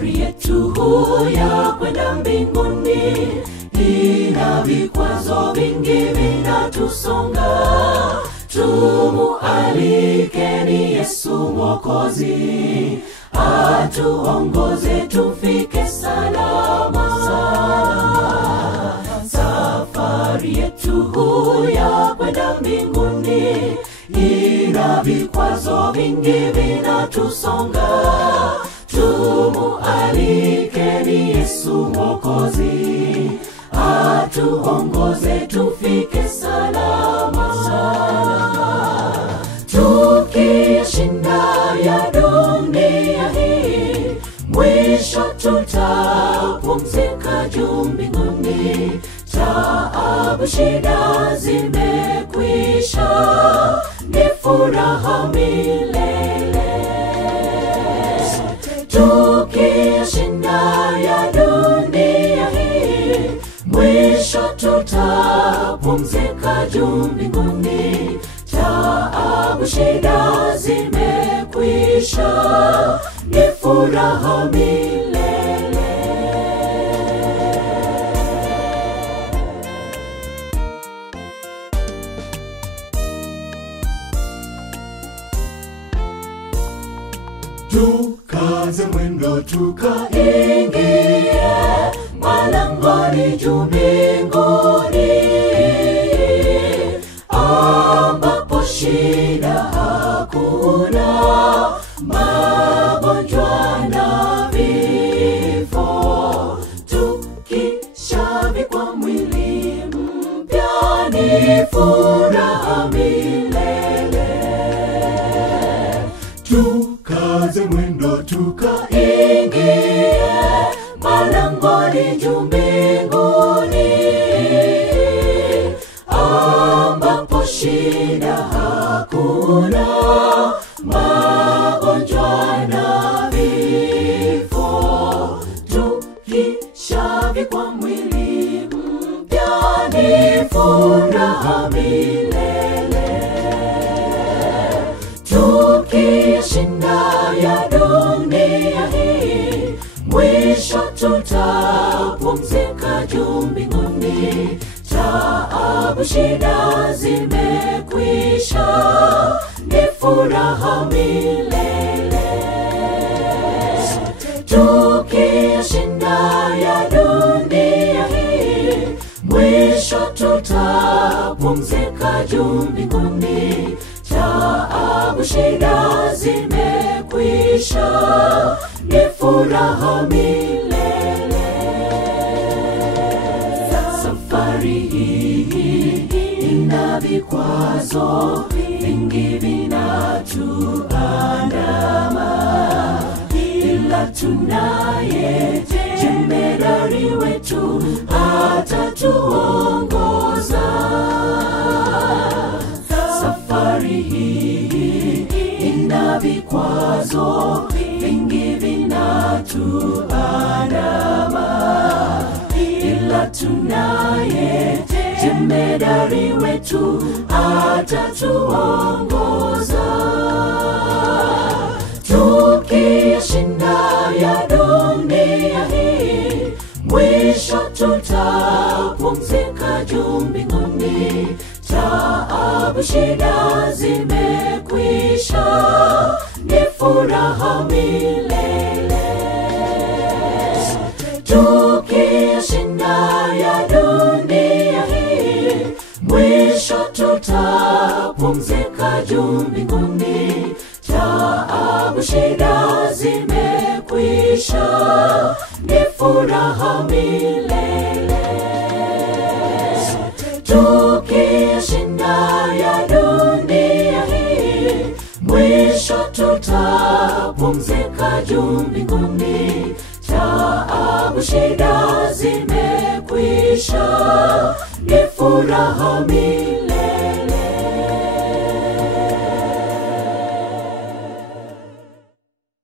Safari yetu ya kwenda mbinguni ina vikwazo vingi vinatusonga. Tumualikeni Yesu Mwokozi, atuongoze tufike salama. Safari yetu ya kwenda mbinguni ina vikwazo vingi vinatusonga. Tumualikeni Yesu Mwokozi, atuongoze tufike salama. Tukishinda ya dunia hii, mwisho tutapumzika juu mbinguni. Taabu shida zimekwisha, ni furaha milele. Tukishinda ya dunia hii, mwisho tutapumzika juu mbinguni. Taabu shida zimekwisha, ni furaha milele. Tukaze mwendo tukaingie malangoni juu mbinguni, ambapo shida hakuna, magonjwa na vifo. Tukishavikwa mwili mpya, ni furaha milele. Tukaze mwendo tukaingie malangoni juu mbinguni, ambapo shida hakuna, magonjwa na vifo. Tukishavikwa mwili mpya, ni furaha milele. Tukishinda ya dunia hii, mwisho tutapumzika juu mbinguni. Taabu shida zimekwisha, ni furaha milele. Tukishinda ya dunia hii, mwisho tutapumzika juu mbinguni. Taabu shida zimekwisha, ni furaha milele. Safari hii ina vikwazo vingi vinatuandama, ila tunaye jemedari wetu, atatuongoza. Safari hii ina vikwazo vingi vinatuandama, ila tunaye jemedari wetu, atatuongoza. Tukishinda ya dunia hii, mwisho tutapumzika juu mbinguni. Taabu shida zimekwisha, ni furaha milele. Tukishinda ya dunia hii, mwisho tutapumzika juu mbinguni. Taabu shida zimekwisha, ni furaha milele. Tukishinda ya dunia hii, mwisho tutapumzika juu mbinguni. Taabu shida zimekwisha, ni furaha milele.